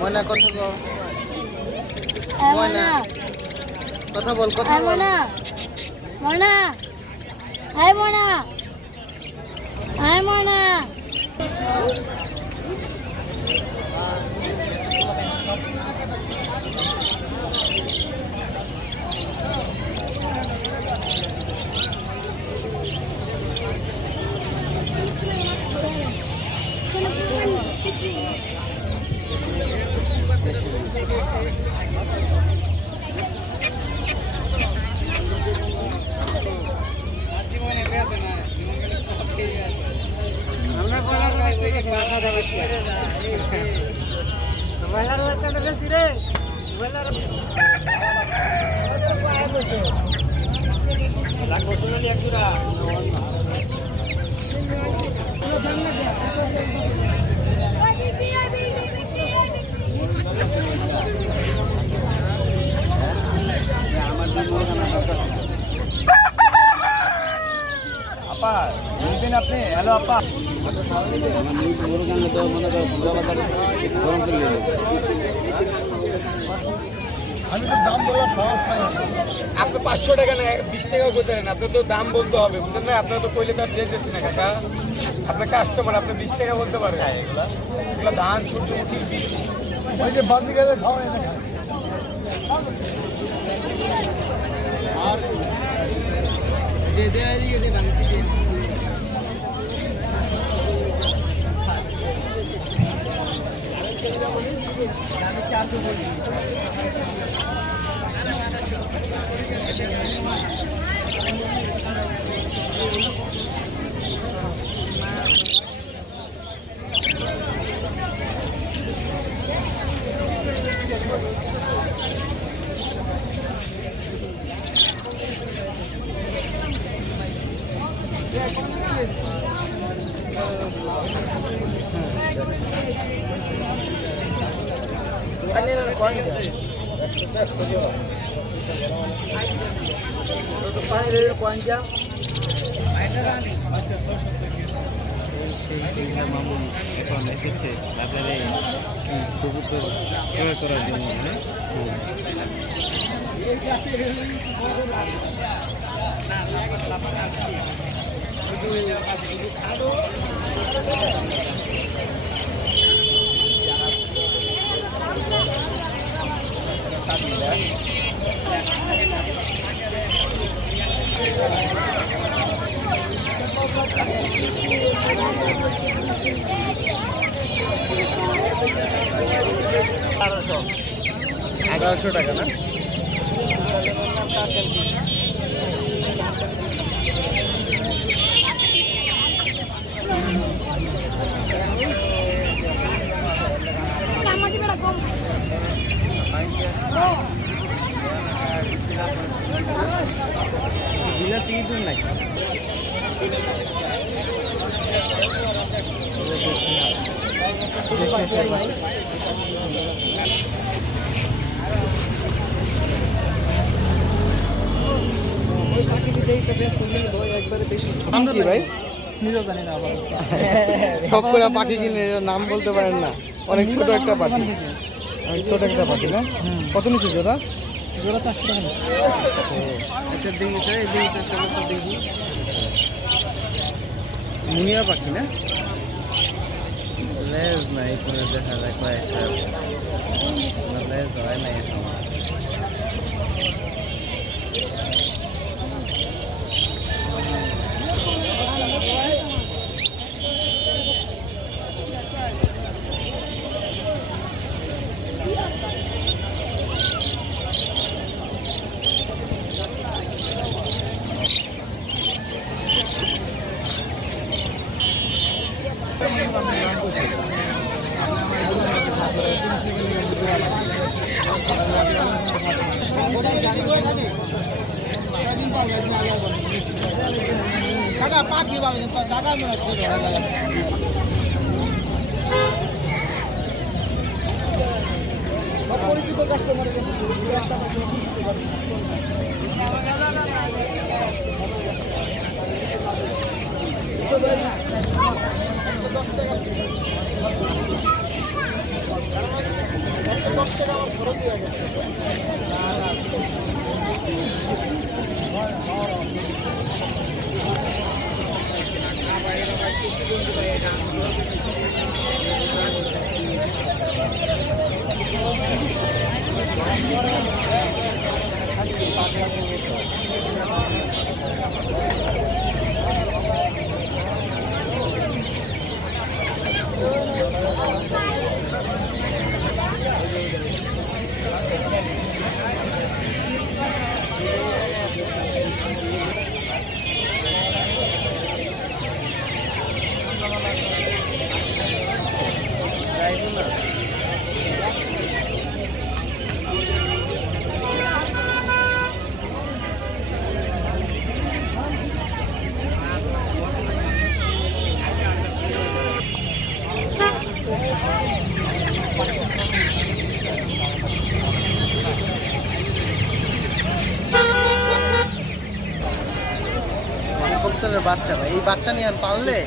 ময়না কথা গো, ময়না কথা বল, কথা বল। ময়না, ময়না, হাই ময়না, হাই ময়না। আপা বলবেন আপনি? হ্যালো আপা, আমি তো দাম বলার সাহস পাই না। আপনি 500 টাকা না 20 টাকাও বলতে পারেন, আপনার তো দাম বলতে হবে, বুঝলেন না? আপনার তো কইলে তো আর দিতেছি না কাকা, আপনার কাস্টমার, আপনি 20 টাকা বলতে পারেন। এগুলো ধান, সূর্যমুখীর বীজ। ওই যে বাদি গেলে খাওয়া না খায়। মামুন এখন এসেছে বাজারে কবুতর ক্রয় করার জন্য। $1100 টাকা না? বিলাতি দূর নাকি? নাম কি ভাই? সব করে পাখি কিনে নাম বলতে পারেন না। অনেক ছোট একটা পাখি, অনেক ছোট একটা পাখি না? কত নিচ্ছে জোড়া? জোড়া 400 টাকা নিচ্ছে। আচ্ছা দেখি তো, এই দিকটা চলো তো দেখি। মুনিয়া পাখি না? লেজ না, এখানে দেখা যায় কয়েকটা লেজ হয় না এখন। কাকা পাখি বাবা টাকা মেলা ছিল পরিচিত কাস্টমারের কবুতরের বাচ্চা ভাই, এই বাচ্চা নিয়ে পারলে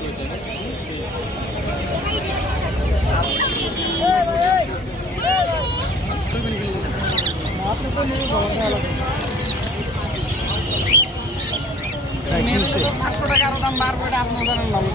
পাঁচশো টাকা আরো দাম বাড়বে, এটা আপনার জানেন ভালো।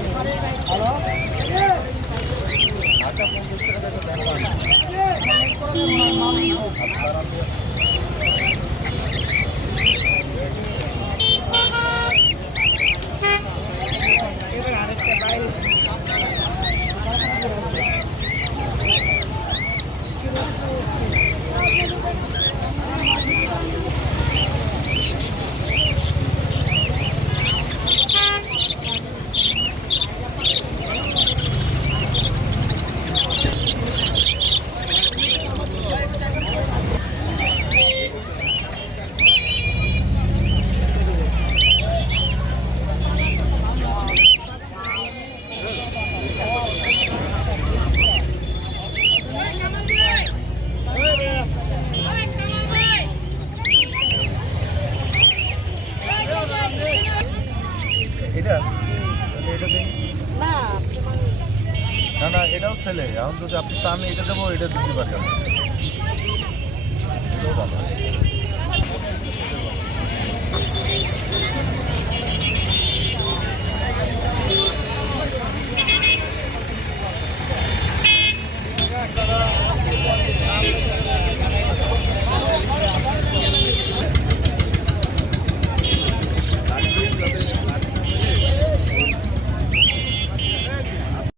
এটা এটা দিই না, না এটাও ছেলে। এখন যদি আপনি চান এটা দেবো, এটা দিতে পারবেন। এটাও ভালো।